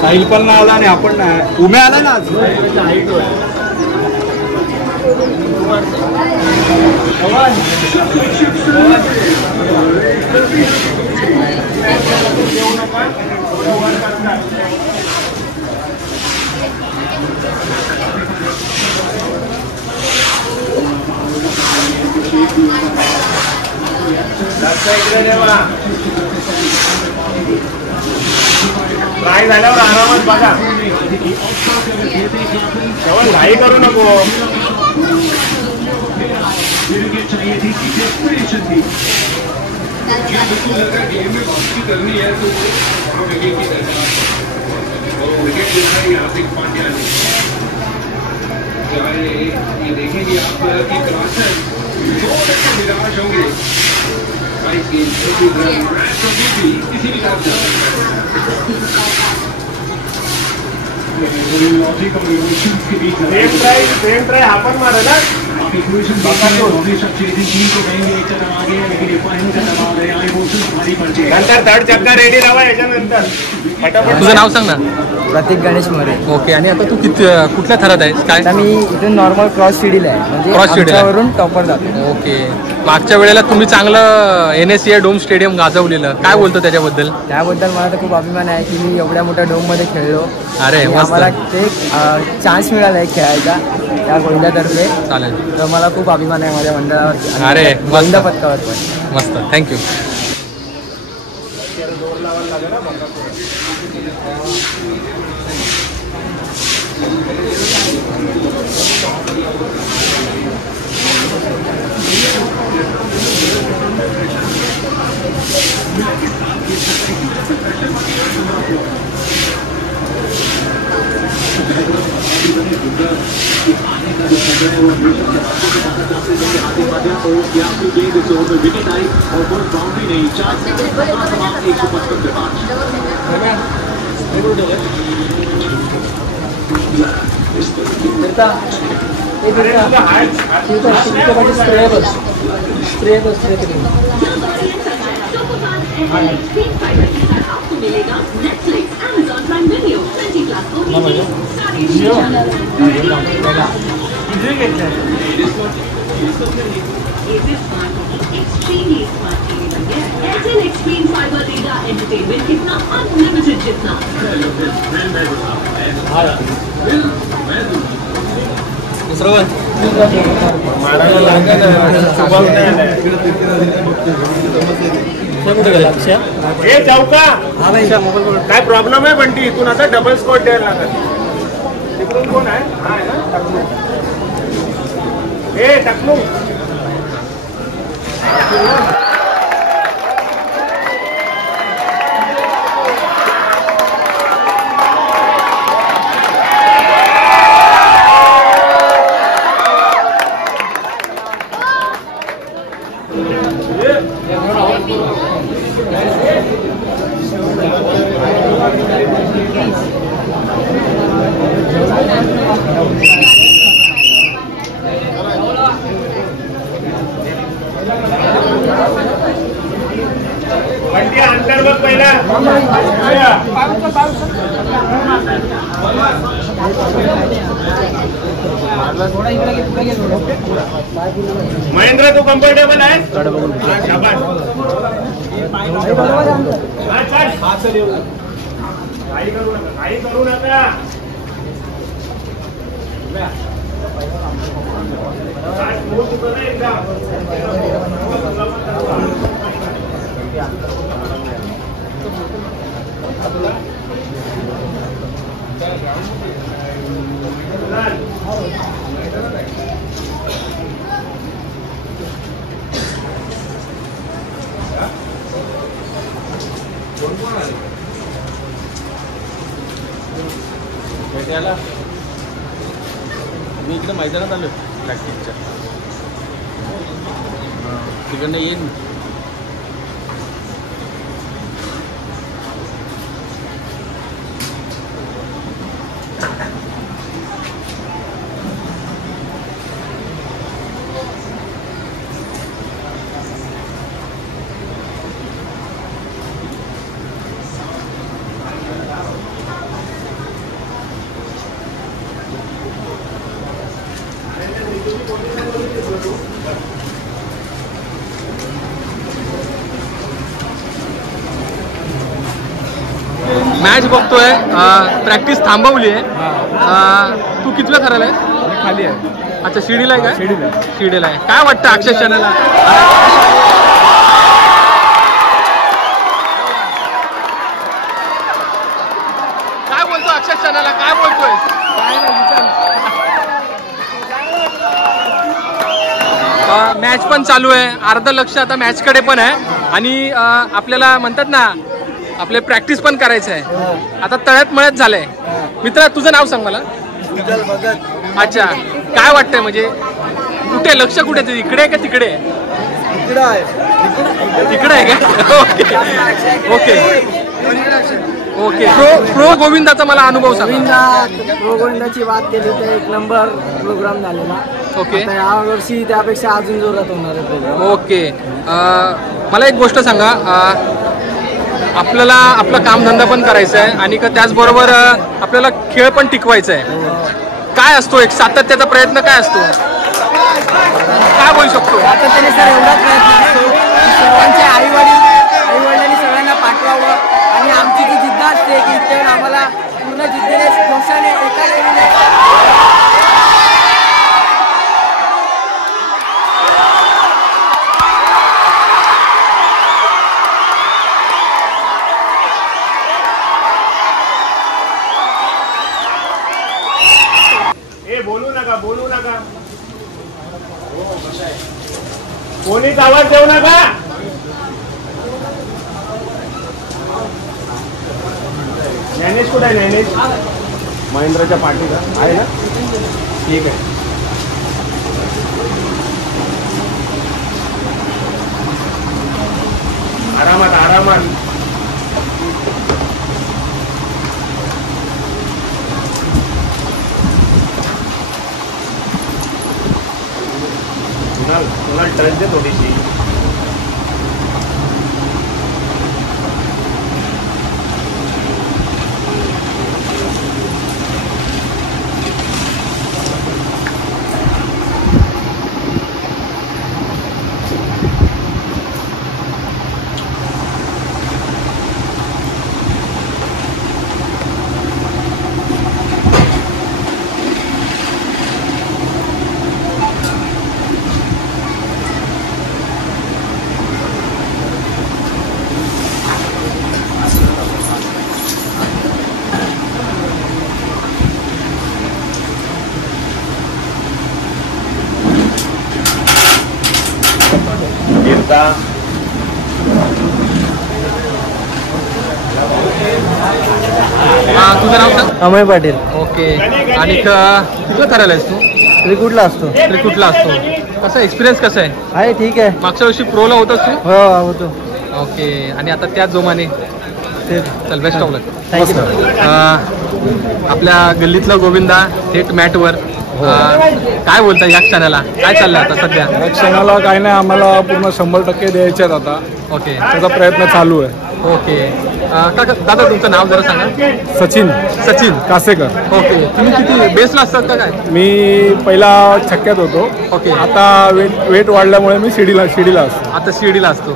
साहिल पण आला आणि आपण उमे आला ना आज. ट्राय झाल्यावर आरामात बघा. जेवण घाई करू नको. ये देखेंगे आप कि क्लासेस निराश होंगे. किसी भी तरफ सेम ट्राय आपण मारायला नंतर थर्ड चक्कर रेडी राहा. याच्यानंतर तुझं नाव सांग ना. प्रतीक गणेश मोरे. ओके. आणि आता तू कुठल्या थरात आहेस काय? आता मी इथून नॉर्मल क्रॉस शिडीला आहे, म्हणजे क्रॉस शिडीवरून टॉपर जातो. ओके. मागच्या वेळेला तुम्ही चांगलं NSCI डोम स्टेडियम गाजवलेलं, काय बोलतो त्याच्याबद्दल? त्याबद्दल मला तर खूप अभिमान आहे की मी एवढ्या मोठ्या डोममध्ये खेळलो. अरे मला ते चान्स मिळाला आहे खेळायचा त्या गोविंदातर्फे. चालेल. तर मला खूप अभिमान आहे माझ्या मंडळावर. अरे गोविंदा पथकावर पण. मस्त. थँक्यू. चौका काय प्रॉब्लेम आहे बंटी? इथून आता डबल स्कोर द्यायला लागत. तिकडून कोण आहे? हा आहे ना टकलू. अंतर्गत पहिला महेंद्र, तू कम्फर्टेबल आहे? काही करू नका. एकदा मी इकडे मैदानात आलो प्रॅक्टिसच्या तिकडनं येईन. मॅच बघतोय, प्रॅक्टिस थांबवली आहे. तू कितव्या थराला आहे? खाली आहे. अच्छा, शिडीला आहे का? शिडीला. शिडीला आहे. काय वाटतं अक्षय शनाला? काय बोलतो अक्षय शनाला? काय बोलतोय? मॅच पण चालू आहे, अर्ध लक्ष आता मॅचकडे पण आहे आणि आपल्याला म्हणतात ना आपले प्रॅक्टिस पण करायचं आहे. आता तळ्यात मळ्यात झालंय. मित्रा, तुझं नाव सांग मला. अच्छा, काय वाटतंय म्हणजे कुठे लक्ष कुठे? इकडे आहे का तिकडे? तिकडे आहे का? Okay okay okay. प्रो गोविंदाचा मला अनुभव सांग. प्रो गोविंदाची बात केली तर 1 नंबर प्रोग्राम झालेला. ओके. या वर्षी त्यापेक्षा अजून जोरात होणार आहे. ओके. मला एक गोष्ट सांगा, आपल्याला आपलं कामधंदा पण करायचा आहे आणि त्याचबरोबर आपल्याला खेळ पण टिकवायचा आहे. काय असतो एक सातत्याचा प्रयत्न काय असतो? काय बोलू शकतो? सातत्याने सर एवढा प्रयत्न असतो की सर्वांचे आईवडिलांनी सगळ्यांना पाठवावं आणि आमची जी जिद्द असते की तर आम्हाला पूर्ण जिद्दीने जोशाने एका लेवलने बोलू नका. कोणीच आवाज देऊ नका. ज्ञानेश कुठे आहे? ज्ञानेश महेंद्रच्या पाठीचा आहे ना? ठीक आहे. आरामात आरामात. तुला टच दे थोडीशी. तुझं नाव सांग. अमय पाटील. ओके. आणि कुठलं करायला आहेस तू? त्रिकुटला असतो. त्रिकुटला असतो. कसा एक्सपिरियन्स कसा आहे? आहे ठीक आहे. मागच्या वर्षी प्रोला होतास तू? हो होतो. ओके. आणि आता त्याच जोमाने चल बेस्ट ऑफ लक. थँक्यू. आपल्या गल्लीतला गोविंदा थेट मॅटवर काय बोलता या क्षणाला? काय चाललंय आता सध्या? या क्षणाला काय नाही, आम्हाला पूर्ण 100% द्यायच्यात आता. ओके. त्याचा प्रयत्न चालू आहे. ओके. दादा तुमचं नाव जरा सांगा. सचिन कासेकर. ओके. तुम्ही किती बेसला असतात का काय? मी पहिला छक्क्यात होतो. ओके. आता वेट वाढल्यामुळे मी शिडीला असतो. आता शिर्डीला असतो.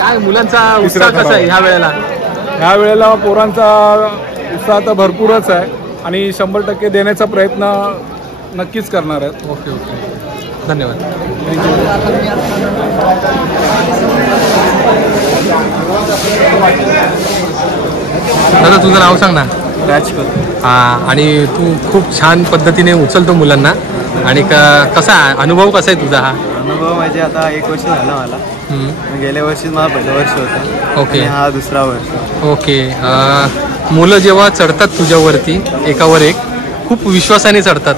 काय मुलांचा उत्साह कसा आहे ह्या वेळेला? ह्या वेळेला पोरांचा उत्साह तर भरपूरच आहे आणि 100% देण्याचा प्रयत्न नक्कीच करणार आहेत. Okay okay. धन्यवाद. दादा तुझं नाव सांग ना. राजकोट. आणि तू खूप छान पद्धतीने उचलतो मुलांना आणि कसा अनुभव कसा आहे तुझा? हा अनुभव म्हणजे आता 1 वर्ष झालं मला. गेल्या वर्षी माझं पहिलं वर्ष होतं. ओके. आणि हा दुसरा वर्ष. ओके. मुलं जेव्हा चढतात तुझ्यावरती एकावर एक खूप विश्वासाने चढतात,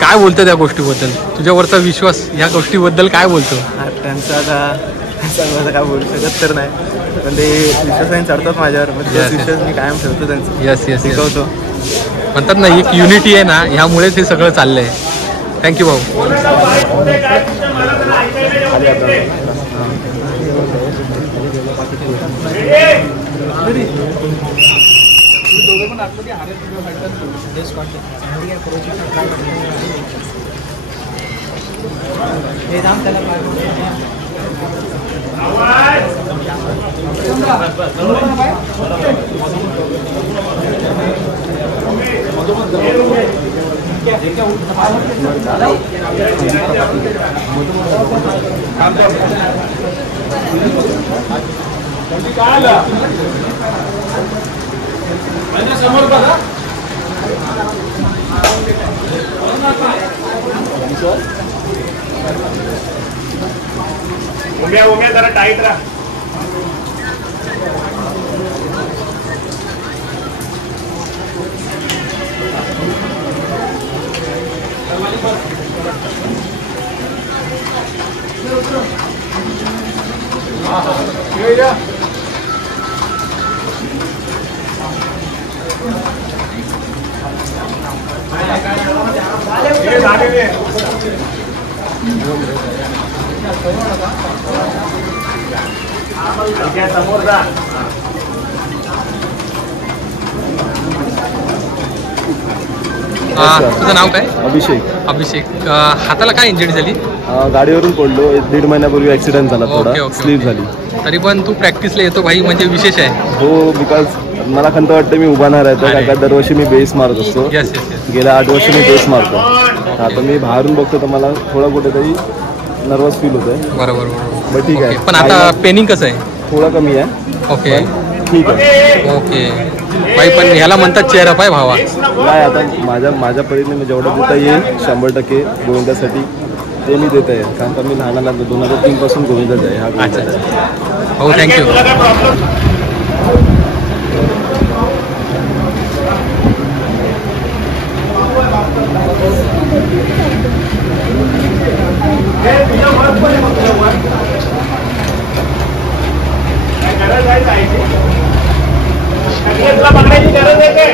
काय बोलतं त्या गोष्टीबद्दल? तुझ्यावरचा विश्वास ह्या गोष्टीबद्दल काय बोलतो? त्यांचं आता काय बोलू शकत तर नाही, पण ते विश्वासाने चढतात माझ्यावर. मग Yes, विश्वास मी कायम ठेवतो त्यांचं. यस यस शिकवतो. म्हणतात ना एक युनिटी आहे ना, ह्यामुळेच हे सगळं चाललंय. थँक्यू भाऊ. समोर बघा. उम्या जरा टाईट राहा. समोर जा. तुझं नाव काय? अभिषेक. अभिषेक. हाताला काय इंजरी झाली? गाडीवरून पडलो. 1.5 महिन्यापूर्वी ऍक्सिडेंट झाला. थोडा स्लीप झाली. तरी पण तू प्रॅक्टिसला येतो भाई, म्हणजे विशेष आहे. हो, बिकॉज मला खंत वाटते मी उभा नाही राहतो, कारण का दरवर्षी मी बेस मारत असतो. Yes yes yes. गेल्या 8 वर्ष मी बेस मारतो. आता मी बाहेरून बघतो तर मला थोडं कुठेतरी नर्वस फील होत आहे. बरोबर. बट ठीक आहे. पण आता पेनिंग कसं आहे? थोडं कमी आहे. ओके ठीक आहे. ओके भाई, पण ह्याला म्हणतात चेहरा पाय भावा. काय आता माझ्या परीने मी जेवढं देता येईल 100% गोविंदासाठी ते मी देत आहे. कारण का मी लहानाला 2003 पासून गोविंदाच आहे. हा गोविंदाच आहे. हो, थँक्यू. गरज आहे जायची. बघण्याची गरज आहे काय?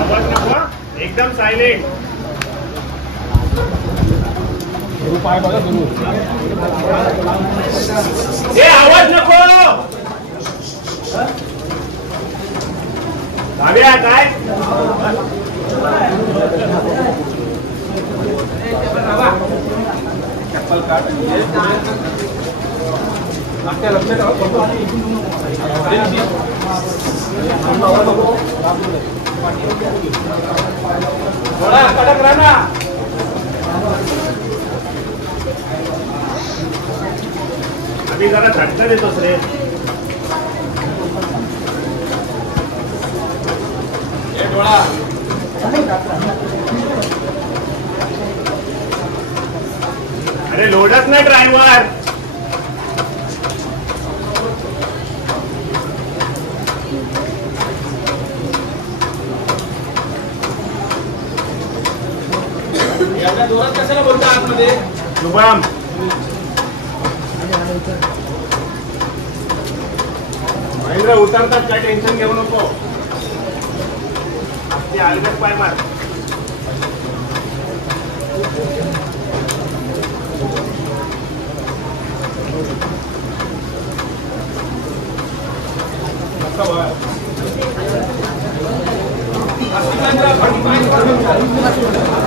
आवाज नको, एकदम सायलेंट. आवाज नको. जाऊया काय? थोडा कडक राहा ना. आम्ही जरा झटका देतोस रे. अरे लोडच नाही ड्रायव्हर. एवढ्या जोरात कशाला बोलता आतमध्ये? शुभम, महेंद्र उतरतात, काय टेन्शन घेऊ नको. ते अलगद पाय मार.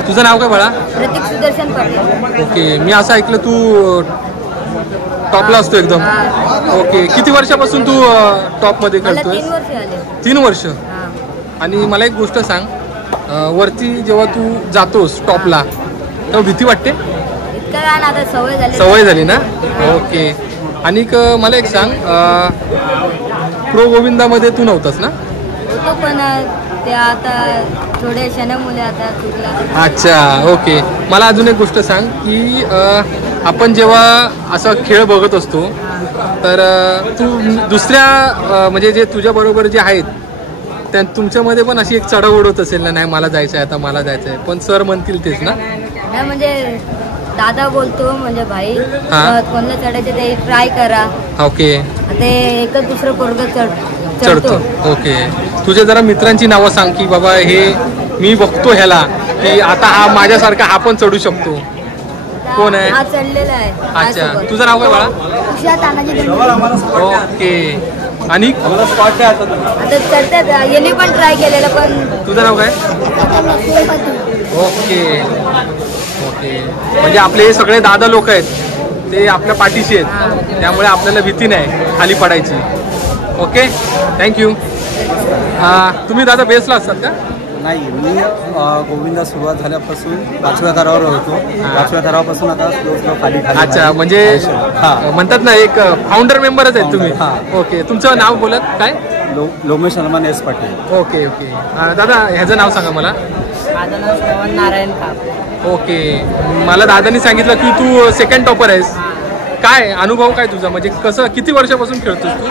तुझं नाव काय बाळा? प्रतीक सुदर्शन पाटील. ओके. मी असं ऐकलं तू टॉपला असतो एकदम. ओके. किती वर्षापासून तू टॉपमध्ये मला खेळतोय? 3 वर्ष आले. 3 वर्ष. हा. आणि मला एक गोष्ट सांग, वरती जेव्हा तू जातोस टॉपला तेव्हा भीती वाटते? इतकं काय ना, आता सवय झाली. सवय झाली ना? ओके. आणि मला एक सांग, प्रो गोविंदामध्ये तू नव्हतास ना? होतो, पण ते आता थोड्या क्षणामुळे आता चुकला. अच्छा. ओके. मला अजून एक गोष्ट सांग की आपण जेव्हा असं खेळ बघत असतो तर तू दुसऱ्या म्हणजे जे तुझ्याबरोबर जे आहेत त्या तुमच्यामध्ये पण अशी एक चढाओढ होत असेल ना, नाही मला जायचं आहे आता मला जायचं आहे, पण सर म्हणतील तेच ना? नाही म्हणजे दादा बोलतो म्हणजे भाई हा. कोणला चढायचे ते ट्राय करा. ओके, ते एकच दुसरं पोरग चढतो. ओके, तुझ्या जरा मित्रांची नावं सांग की बाबा हे मी बघतो ह्याला की आता हा माझ्यासारखा हा पण चढू शकतो. कोण आहे? हा चढलेला आहे. अच्छा, तुझं नाव काय बाळा? उषा तानाजी दंडे. ओके, आणि आता चढतात यांनी पण ट्राय केलेलं पण. तुझं नाव काय? ओके ओके, म्हणजे आपले हे सगळे दादा लोक आहेत ते आपल्या पाठीशी आहेत, त्यामुळे आपल्याला भीती नाही खाली पडायची. Okay, thank you. तुम्ही दादा बेसला असतात का? नाही, मी गोविंदा सुरुवात झाल्यापासून 5व्या थरावर होतो. 5व्या थरापासून आता स्लो खाली. अच्छा, म्हणजे म्हणतात ना एक फाउंडर मेंबरच आहेत तुम्ही. ओके, तुमचं नाव बोलत काय? Lomesh Salman S Patil. Okay okay, दादा ह्याचं नाव सांगा मला. माझं नाव श्रवण नारायण काप. ओके, मला दादानी सांगितलं की तू सेकंड टॉपर आहेस. काय अनुभव काय तुझा, म्हणजे कसं किती वर्षापासून खेळतोस तू?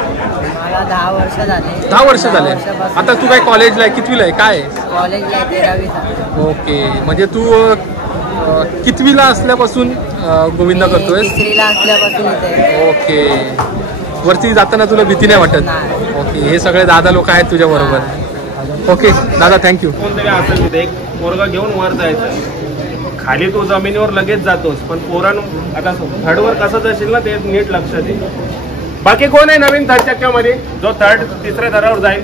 मला 10 वर्ष झाले. 10 वर्ष झाले. आता तू काय कॉलेजला आहे, कितवीला आहे, काय? कॉलेजला 13वी झाले. ओके, म्हणजे तू कितवीला असल्यापासून गोविंदा करतोय? 3रीला असल्यापासून इथे. ओके, वरती जाताना तुला भीती नाही वाटत? ओके, हे सगळे दादा लोक आहेत तुझ्या बरोबर. ओके दादा, थँक्यू. कोणतरी असेल तिथे एक पोरगा घेऊन वर जायचं, खाली तो जमिनीवर लगेच जातोस, पण पोरान आता थर्डवर कसं जाशील ना ते नीट लक्षात दे. बाकी कोण आहे नवीन 3rd चक्क्यामध्ये जो तिसऱ्या थरावर जाईल?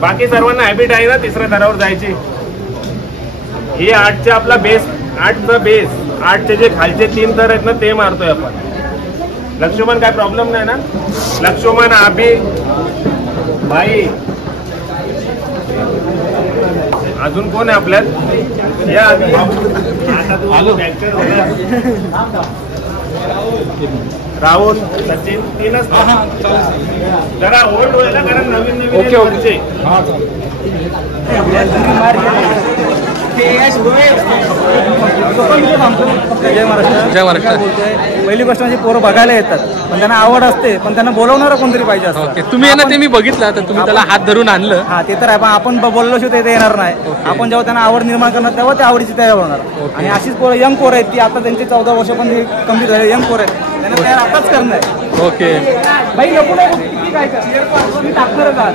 बाकी सर्वांना हॅबिट आहे ना तिसऱ्या थरावर जायची. ही 8चा आपला बेस, 8चा बेस, 8चे जे खालचे 3 थर आहेत ना ते मारतोय आपण. लक्ष्मण काय प्रॉब्लेम नाही ना? लक्ष्मण, आबी, भाई, अजून कोण आहे आपल्यात? या आधी राहुल, सचिन, 3च जरा होल्ड होईल ना, कारण नवीन नवीन. ओके ओके, जय महाराष्ट्र. जय महाराष्ट्र. पहिली गोष्ट म्हणजे पोरं बघायला येतात, पण त्यांना आवड असते, पण त्यांना बोलवणारं कोणतरी पाहिजे असतं. ओके, तुम्ही आहे ना ते मी बघितलं, तर तुम्ही त्याला हात धरून आणलं. हा, ते तर आहे, पण आपण बोललो शिवाय ते येणार नाही. आपण जेव्हा त्यांना आवड निर्माण करणार तेव्हा त्या आवडीची तयार होणार. आणि अशीच पोरं, यंग पोरं आहेत ती, आता त्यांचे 14 वर्ष पण कम्प्लीट झाले, यंग पोरं आहेत, त्यांना तयार आताच करणं आहे. ओके, बाई नको किती काय टाकणारच आहात.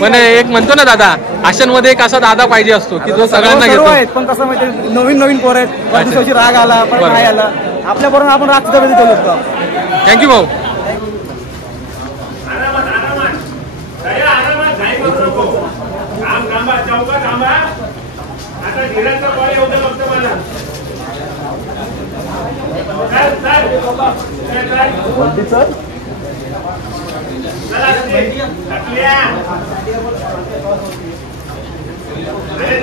पण एक म्हणतो ना दादा, आशांमध्ये एक असा दादा पाहिजे असतो की जो सगळ्यांना सर्व घेतो. आहेत, पण कसं माहिती नवीन नवीन पोरं आहेत, पण दुसऱ्याची राग आला पण नाही आला, आपल्या बरोबर आपण राग सुद्धा कधी ठेवू शकतो. थँक्यू भाऊ. आता धीराचा कॉल येऊ दे फक्त मला.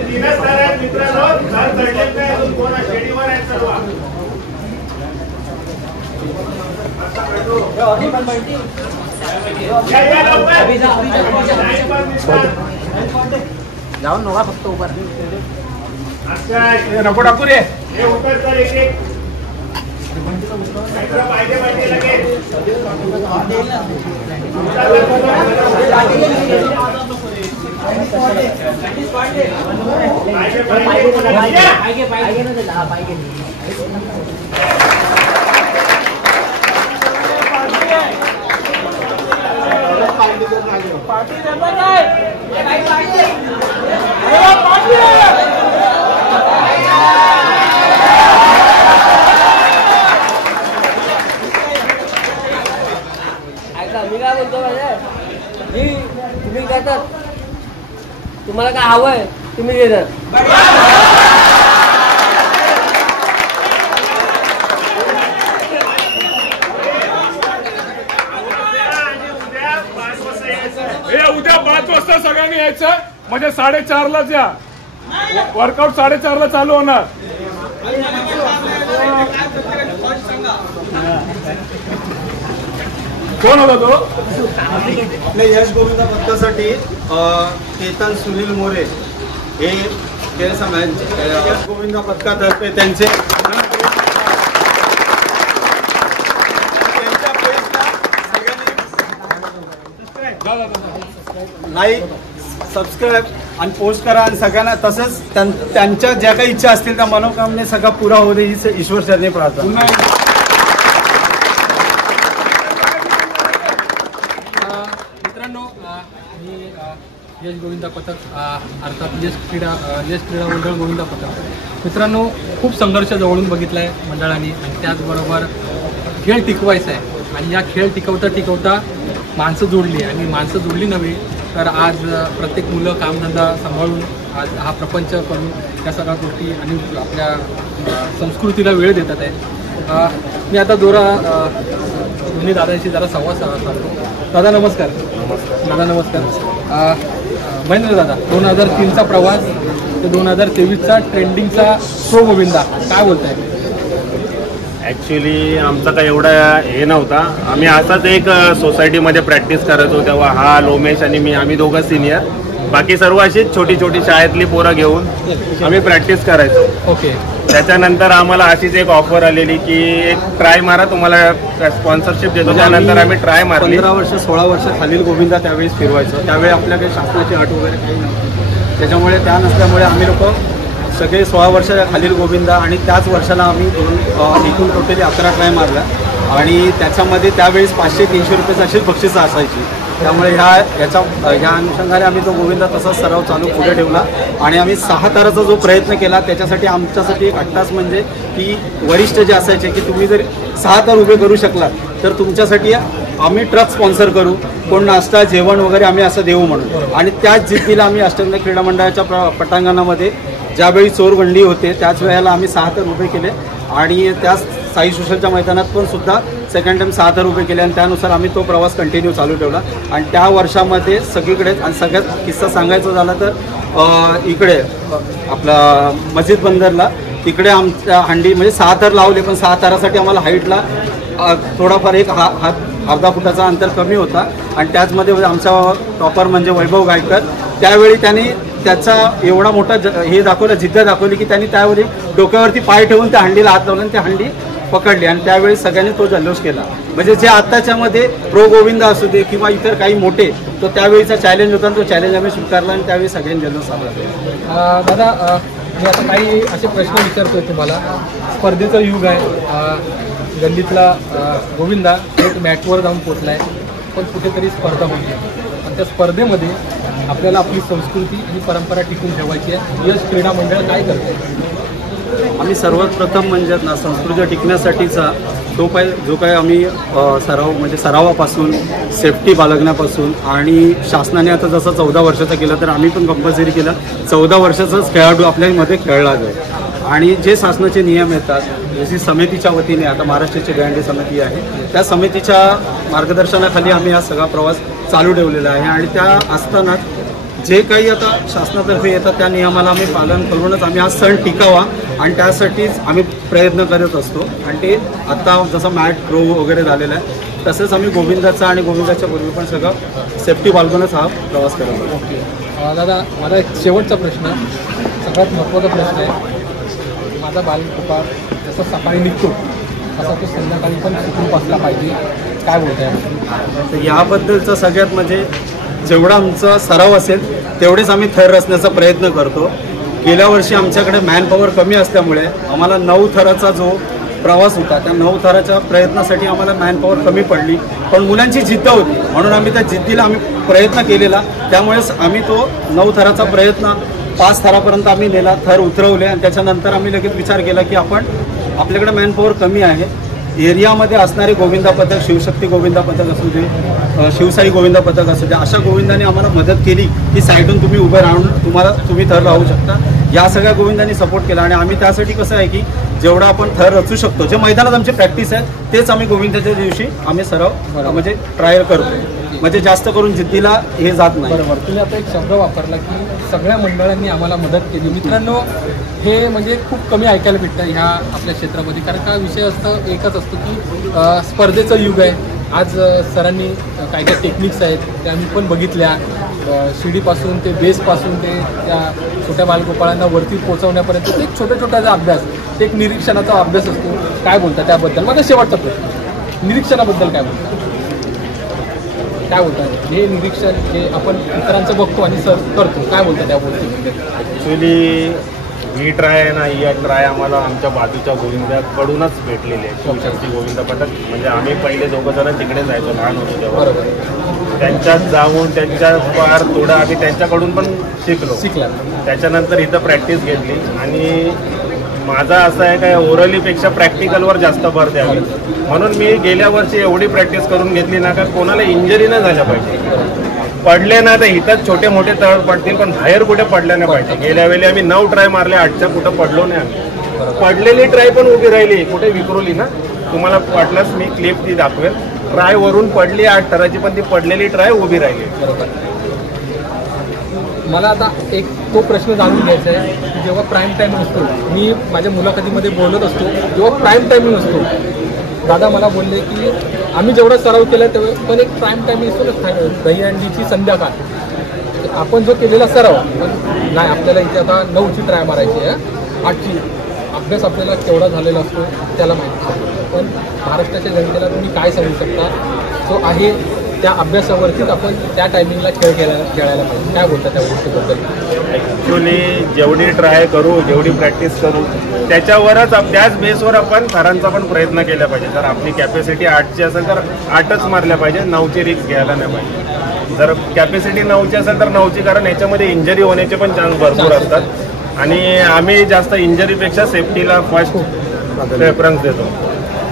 तीनच तार आहेत मित्रांनो, घर चढलेत नाही अजून, कोण शेडीवर आहेत सर्व. जाऊन नका फक्त उभा. नको टाकू रे, हे उतर तर एक एक पाहिजे पाहिजे लगेच. मी काय बोलतो माहिती, तुम्ही काय तर तुम्हाला काय हवंय तुम्ही देणार. उद्या 5 वाजता सगळ्यांनी यायचं, म्हणजे 4:30लाच या. वर्कआउट 4:30ला चालू होणार. कोण होता तो? यश गोविंदा पदकासाठी केतन सुनील मोरे हे यश गोविंदा पदकातर्फे त्यांचे लाईक सबस्क्राईब आणि पोस्ट करा आणि सगळ्यांना तसंच त्यांच्या ज्या काही इच्छा असतील त्या मनोकामने सगळा पुरा होऊ दे हीच ईश्वर चरणी प्रार्थना. मित्रांनो मी यश गोविंदा पथक अर्थात यश क्रीडा मंडळ गोविंदा पथक मित्रांनो खूप संघर्ष जवळून बघितला आहे मंडळाने आणि त्याचबरोबर खेळ टिकवायचा आहे आणि या खेळ टिकवता माणसं जोडली आणि माणसं जोडली नव्हे तर आज प्रत्येक मुलं कामधंदा सांभाळून आज हा प्रपंच करून या सगळ्या गोष्टी आणि आपल्या संस्कृतीला वेळ देतात आहे. मी आता दोन्ही दादांशी जरा संवाद साधतो. दादा नमस्कार. दादा नमस्कार. महेंद्र दादा 2003चा प्रवास ते 2023चा ट्रेंडिंगचा प्रो गोविंदा काय बोलताय? ॲक्च्युली आमचा काही एवढा हे नव्हता. आम्ही असाच एक सोसायटीमध्ये प्रॅक्टिस करायचो तेव्हा हा लोमेश आणि मी आम्ही दोघं सिनियर बाकी सर्व अशीच छोटी शाळेतली पोरं घेऊन आम्ही प्रॅक्टिस करायचो. ओके. त्याच्यानंतर आम्हाला अशीच एक ऑफर आलेली की एक ट्राय मारा तुम्हाला स्पॉन्सरशिप देतो. त्यानंतर आम्ही ट्राय मारली. 15 वर्ष 16 वर्ष खालील गोविंदा त्यावेळेस फिरवायचं. त्यावेळी आपल्या काही शासनाची अट वगैरे काही नव्हती. त्याच्यामुळे त्या नसल्यामुळे आम्ही लोक सगळे 16 वर्षाच्या खालील गोविंदा आणि त्याच वर्षाला आम्ही एकूण टोटली 11 ट्राय मारल्या आणि त्याच्यामध्ये त्यावेळेस 500-300 रुपये अशीच बक्षिसं असायची. त्यामुळे ह्या अनुषंगाने आम्ही तो गोविंदा तसाच सराव चालू पुढे ठेवला आणि आम्ही 6 ताराचा जो प्रयत्न केला त्याच्यासाठी आमच्यासाठी एक अट्टास म्हणजे की वरिष्ठ जे असायचे की तुम्ही जर 6 तार उभे करू शकलात तर तुमच्यासाठी आम्ही ट्रक स्पॉन्सर करू, कोण नाश्ता जेवण वगैरे आम्ही असं देऊ म्हणून. आणि त्याच जिद्दीला आम्ही अष्टविनायक क्रीडा मंडळाच्या पटांगणामध्ये ज्यावेळी चोरगंडी होते त्याच वेळेला आम्ही 6 तार उभे केले आणि त्याच साई सोशलच्या मैदानात पण सुद्धा सेकंड टाइम 6 तार उभे केले आणि त्यानुसार आम्ही तो प्रवास कंटिन्यू चालू ठेवला. आणि त्या वर्षामध्ये सगळीकडेच आणि सगळ्यात किस्सा सांगायचा झाला तर इकडे आपला मस्जिद बंदरला तिकडे आमच्या हंडी म्हणजे 6 तार लावले पण 6 तारासाठी आम्हाला हाईटला थोडाफार एक अर्धा फुटाचा अंतर कमी होता आणि त्याचमध्ये आमचा टॉपर म्हणजे वैभव गायकर त्यावेळी त्यांनी त्याचा एवढा मोठा हे दाखवला जिद्द दाखवली की त्यांनी त्यावेळी डोक्यावरती पाय ठेवून त्या हंडीला हात लावला आणि त्या हंडी पकडली आणि त्यावेळी सगळ्यांनी तो जल्लोष केला. म्हणजे जे आत्ताच्यामध्ये प्रो गोविंदा असू दे किंवा इतर काही मोठे तो त्यावेळीचा चॅलेंज होता तो चॅलेंज आम्ही स्वीकारला आणि त्यावेळी सगळ्यांनी जल्लोष आला. दादा मी आता काही असे प्रश्न विचारतोय तुम्हाला. स्पर्धेचं युग आहे. गल्लीतला गोविंदा एक मॅटवर जाऊन पोचला आहे पण कुठेतरी स्पर्धा होती आणि त्या स्पर्धेमध्ये आपल्याला आपली संस्कृती आणि परंपरा टिकून ठेवायची आहे. यश क्रीडा मंडळ काय करते? आम्ही सर्वात प्रथम म्हणजे ना संस्कृती टिकण्यासाठीचा जो काही आम्ही सरावापासून सेफ्टी बाळगण्यापासून आणि शासनाने आता जसं 14 वर्षाचा केलं तर आम्ही पण कंपल्सरी केलं 14 वर्षाचाच खेळाडू आपल्यामध्ये खेळला जाईल. आणि जे शासनाचे नियम येतात जशी समितीच्या वतीने आता महाराष्ट्राची दहीहंडी समिती आहे त्या समितीच्या मार्गदर्शनाखाली आम्ही हा सगळा प्रवास चालू ठेवलेला आहे. आणि त्या असतानाच जे काही आता शासनातर्फे येतात त्या नियमाला आम्ही पालन करूनच आम्ही हा सण टिकावा आणि त्यासाठीच आम्ही प्रयत्न करत असतो. आणि ते आता जसं मॅट प्रो वगैरे झालेलं आहे तसंच आम्ही गोविंदाचा आणि गोविंदाच्या पूर्वी पण सगळं सेफ्टी बाळगूनच हा प्रवास करत आहोत. दादा माझा एक शेवटचा प्रश्न सगळ्यात महत्त्वाचा प्रश्न आहे. माझा बालगोपाळ जसं सकाळी निघतो तसा तो संध्याकाळी पण सुकून बसला पाहिजे काय बोलताय? याबद्दलचं सगळ्यात म्हणजे जेवढा आमचा सराव असेल तेवढेच आम्ही थर रचण्याचा प्रयत्न करतो. गेल्या वर्षी आमच्याकडे मॅनपॉवर कमी असल्यामुळे आम्हाला 9 थराचा जो प्रवास होता त्या 9 थराच्या प्रयत्नासाठी आम्हाला मॅनपॉवर कमी पडली पण मुलांची जिद्द होती म्हणून आम्ही त्या जिद्दीला आम्ही प्रयत्न केलेला. त्यामुळेच आम्ही तो 9 थराचा प्रयत्न 5 थरापर्यंत आम्ही नेला, थर उतरवले आणि त्याच्यानंतर आम्ही लगेच विचार केला की आपण आपल्याकडे मॅनपॉवर कमी आहे एरियामध्ये असणारे गोविंदा पथक शिवशक्ती गोविंदा पथक असू दे शिवसाई गोविंदा पथक असू दे अशा गोविंदांनी आम्हाला मदत केली की साईडून तुम्ही उभे राहून तुम्ही थर लावू शकता. या सगळ्या गोविंदांनी सपोर्ट केला आणि आम्ही त्यासाठी कसं आहे की जेवढा आपण थर रचू शकतो जे मैदानात आमची प्रॅक्टिस आहे तेच आम्ही गोविंदाच्या दिवशी आम्ही सराव म्हणजे ट्रायल करतो म्हणजे जास्त करून जिद्दीला हे जात नाही. बरोबर. तुम्ही आता एक शब्द वापरला की सगळ्या मंडळांनी आम्हाला मदत केली. मित्रांनो हे म्हणजे खूप कमी ऐकायला भेटतं ह्या आपल्या क्षेत्रामध्ये कारण का विषय एकच असतो की स्पर्धेचं युग आहे. आज सरांनी काय काय टेक्निक्स आहेत त्या आम्ही पण बघितल्या शिडीपासून ते बेसपासून ते त्या छोट्या बालगोपाळांना वरती पोहोचवण्यापर्यंत ते एक छोट्या अभ्यास ते एक निरीक्षणाचा अभ्यास असतो. काय बोलता त्याबद्दल? माझा शेवटचा प्रश्न निरीक्षणाबद्दल काय बोलता? काय बोलतात हे निरीक्षण जे आपण इतरांचं बघतो आणि करतो, काय बोलतात त्या गोष्टीमध्ये? ॲक्च्युली ही ट्राय आहे ना, ही ट्राय आम्हाला आमच्या बाजूच्या गोविंदाकडूनच भेटलेली आहे. शिवशक्ती गोविंद पथक म्हणजे आम्ही पहिले दोघं जण तिकडे जायचो लहान होतो तेव्हा. त्यांच्यात जाऊन त्यांच्या फार थोडं आम्ही त्यांच्याकडून पण शिकला. त्याच्यानंतर इथं प्रॅक्टिस घेतली आणि माझा असं आहे काय ओरलीपेक्षा प्रॅक्टिकलवर जास्त भर द्यावी म्हणून मी गेल्या वर्षी एवढी प्रॅक्टिस करून घेतली ना का कोणाला इंजरी न झाल्या पाहिजे. पडले ना तर इथंच छोटे मोठे तळ पडतील पण बाहेर कुठे पडल्या नाही पाहिजे. गेल्या वेळी आम्ही 9 ट्राय मारले, 8च्या कुठं पडलो नाही आम्ही. पडलेली ट्राय पण उभी राहिली, कुठे विकरवली ना. तुम्हाला वाटलंच मी क्लिप ती दाखवेल. ट्राय वरून पडली 8 थराची पण ती पडलेली ट्राय उभी राहिली. मला आता एक तो प्रश्न जाणून घ्यायचा आहे की जेव्हा प्राईम टाईम असतो, मी माझ्या मुलाखतीमध्ये बोलत असतो, जेव्हा प्राईम टायमिंग असतो, दादा मला बोलले की आम्ही जेवढा सराव केला तेव्हा पण एक प्राईम टायमिंग असतो ना दहीहंडीची संध्याकाळ, आपण जो केलेला सराव पण नाही आपल्याला इथे आता 9ची ट्राय मारायची आहे, 8ची अभ्यास आपल्याला केवढा झालेला असतो त्याला माहिती. पण महाराष्ट्राच्या जनतेला तुम्ही काय सांगू शकता जो आहे त्या अभ्यासावरतीच आपण त्या टायमिंगला खेळ खेळायला पाहिजे, काय बोलतात त्या गोष्टीबद्दल? ॲक्च्युली जेवढी ट्राय करू, जेवढी प्रॅक्टिस करू त्याच्यावरच त्याच बेसवर आपण थरांचा पण प्रयत्न केला पाहिजे. जर आपली कॅपॅसिटी 8ची असेल तर 8च मारल्या पाहिजे, 9ची रिस्क घ्यायला नाही पाहिजे. जर कॅपॅसिटी 9ची असेल तर 9ची, कारण याच्यामध्ये इंजरी होण्याचे पण चान्स भरपूर असतात आणि आम्ही जास्त इंजरीपेक्षा सेफ्टीला फर्स्ट प्रेफरन्स देतो.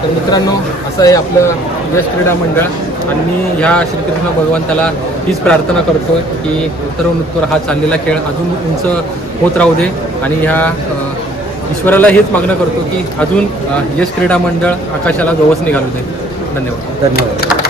तर मित्रांनो असं आहे आपलं यश क्रीडा मंडळ आणि मी ह्या श्रीकृष्ण भगवंताला हीच प्रार्थना करतो की उत्तरोत्तर हा चाललेला खेळ अजून उंच होत राहू दे आणि ह्या ईश्वराला हेच मागणं करतो की अजून यश क्रीडा मंडळ आकाशाला गवसणी घालू दे. धन्यवाद.